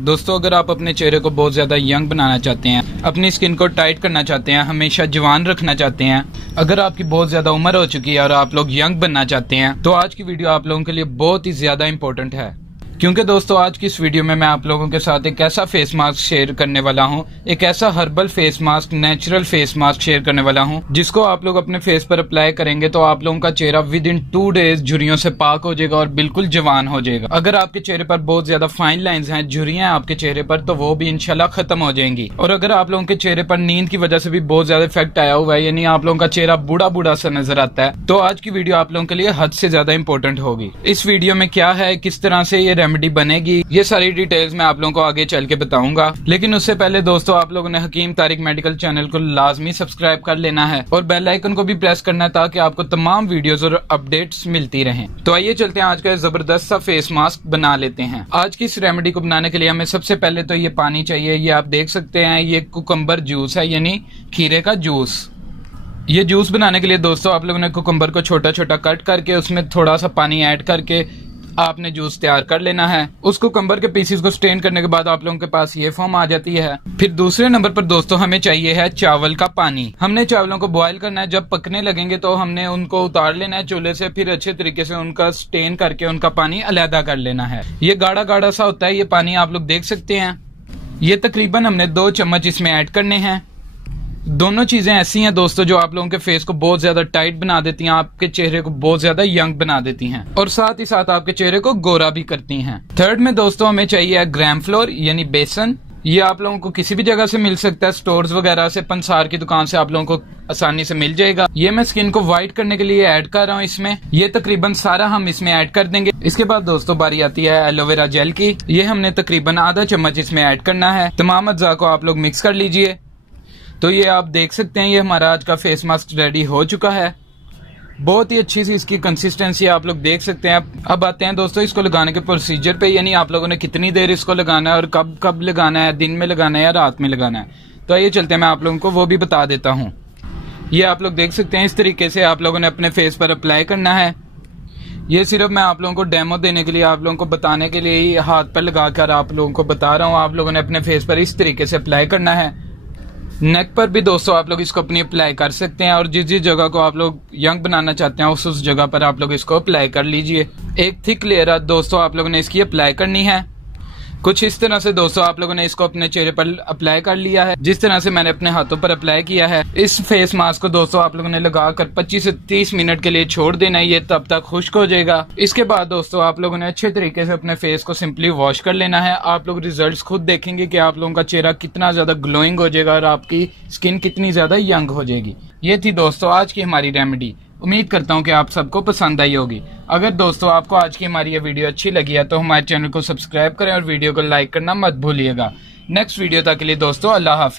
दोस्तों, अगर आप अपने चेहरे को बहुत ज़्यादा यंग बनाना चाहते हैं, अपनी स्किन को टाइट करना चाहते हैं, हमेशा जवान रखना चाहते हैं, अगर आपकी बहुत ज़्यादा उम्र हो चुकी है और आप लोग यंग बनना चाहते हैं, तो आज की वीडियो आप लोगों के लिए बहुत ही ज़्यादा इंपॉर्टेंट है। क्योंकि दोस्तों, आज की इस वीडियो में मैं आप लोगों के साथ एक ऐसा फेस मास्क शेयर करने वाला हूं, एक ऐसा herbal face mask, natural face mask share करने वाला हूं, जिसको आप लोग अपने फेस पर अप्लाई करेंगे तो आप लोगों का चेहरा विद इन 2 डेज झुर्रियों से पाक हो जाएगा और बिल्कुल जवान हो जाएगा। अगर आपके चेहरे पर बहुत ज्यादा फाइन लाइंस हैं, झुर्रियां हैं आपके चेहरे पर, तो वो भी इंशाल्लाह खत्म हो जाएंगी। और अगर आप लोगों के चेहरे पर नींद की वजह से भी बहुत ज्यादा इफेक्ट आया हुआ है, यानी आप लोगों का चेहरा बूढ़ा बूढ़ा सा नजर आता है, तो आज की वीडियो आप लोगों के लिए हद से ज्यादा इंपॉर्टेंट होगी। इस वीडियो में क्या है, किस तरह से ये रेमेडी बनेगी, ये सारी डिटेल्स मैं आप लोगों को आगे चल के बताऊंगा। लेकिन उससे पहले दोस्तों, आप लोगों ने हकीम तारिक मेडिकल चैनल को लाजमी सब्सक्राइब कर लेना है और बेल आइकन को भी प्रेस करना है, ताकि आपको तमाम वीडियोस और अपडेट्स मिलती रहें। तो आइए चलते हैं, आज का जबरदस्त सा फेस मास्क बना लेते हैं। आज की इस रेमेडी को बनाने के लिए हमें सबसे पहले तो ये पानी चाहिए। ये आप देख सकते हैं, ये कुकम्बर जूस है, यानी खीरे का जूस। ये जूस बनाने के लिए दोस्तों, आप लोगों ने कुकम्बर को छोटा छोटा कट करके उसमें थोड़ा सा पानी ऐड करके आपने जूस तैयार कर लेना है। उस कुकम्बर के पीसेस को स्ट्रेन करने के बाद आप लोगों के पास ये फॉर्म आ जाती है। फिर दूसरे नंबर पर दोस्तों, हमें चाहिए है चावल का पानी। हमने चावलों को बॉयल करना है। जब पकने लगेंगे तो हमने उनको उतार लेना है चूल्हे से, फिर अच्छे तरीके से उनका स्टेन करके उनका पानी अलहदा कर लेना है। ये गाढ़ा गाढ़ा सा होता है ये पानी, आप लोग देख सकते हैं। ये तकरीबन हमने 2 चम्मच इसमें ऐड करने हैं। दोनों चीजें ऐसी हैं दोस्तों जो आप लोगों के फेस को बहुत ज्यादा टाइट बना देती हैं, आपके चेहरे को बहुत ज्यादा यंग बना देती हैं और साथ ही साथ आपके चेहरे को गोरा भी करती हैं। थर्ड में दोस्तों, हमें चाहिए ग्राम फ्लोर यानी बेसन। ये आप लोगों को किसी भी जगह से मिल सकता है, स्टोर्स वगैरह से, पंसार की दुकान से आप लोगों को आसानी से मिल जाएगा। ये मैं स्किन को व्हाइट करने के लिए ऐड कर रहा हूँ इसमें। ये तकरीबन सारा हम इसमें ऐड कर देंगे। इसके बाद दोस्तों बारी आती है एलोवेरा जेल की। ये हमने तकरीबन आधा चम्मच इसमें ऐड करना है। तमाम अज्जा को आप लोग मिक्स कर लीजिए। तो ये आप देख सकते हैं, ये हमारा आज का फेस मास्क रेडी हो चुका है। बहुत ही अच्छी सी इसकी कंसिस्टेंसी आप लोग देख सकते हैं। अब आते हैं दोस्तों इसको लगाने के प्रोसीजर पे, यानी आप लोगों ने कितनी देर इसको लगाना है और कब कब लगाना है, दिन में लगाना है या रात में लगाना है। तो आइए चलते हैं, मैं आप लोगों को वो भी बता देता हूँ। ये आप लोग देख सकते हैं, इस तरीके से आप लोगों ने अपने फेस पर अप्लाई करना है। ये सिर्फ मैं आप लोगों को डेमो देने के लिए, आप लोगों को बताने के लिए ही हाथ पर लगाकर आप लोगों को बता रहा हूँ। आप लोगों ने अपने फेस पर इस तरीके से अप्लाई करना है। नेक पर भी दोस्तों आप लोग इसको अपनी अप्लाई कर सकते हैं और जिस जिस जगह को आप लोग यंग बनाना चाहते हैं उस जगह पर आप लोग इसको अप्लाई कर लीजिए। एक थिक लेयर दोस्तों आप लोगों ने इसकी अप्लाई करनी है। कुछ इस तरह से दोस्तों आप लोगों ने इसको अपने चेहरे पर अप्लाई कर लिया है, जिस तरह से मैंने अपने हाथों पर अप्लाई किया है। इस फेस मास्क को दोस्तों आप लोगों ने लगाकर 25 से 30 मिनट के लिए छोड़ देना है। ये तब तक खुश्क हो जाएगा। इसके बाद दोस्तों आप लोगों ने अच्छे तरीके से अपने फेस को सिंपली वॉश कर लेना है। आप लोग रिजल्ट्स खुद देखेंगे कि आप लोगों का चेहरा कितना ज्यादा ग्लोइंग हो जाएगा और आपकी स्किन कितनी ज्यादा यंग हो जाएगी। ये थी दोस्तों आज की हमारी रेमेडी। उम्मीद करता हूँ कि आप सबको पसंद आई होगी। अगर दोस्तों आपको आज की हमारी ये वीडियो अच्छी लगी है तो हमारे चैनल को सब्सक्राइब करें और वीडियो को लाइक करना मत भूलिएगा। नेक्स्ट वीडियो तक के लिए दोस्तों अल्लाह हाफिज़।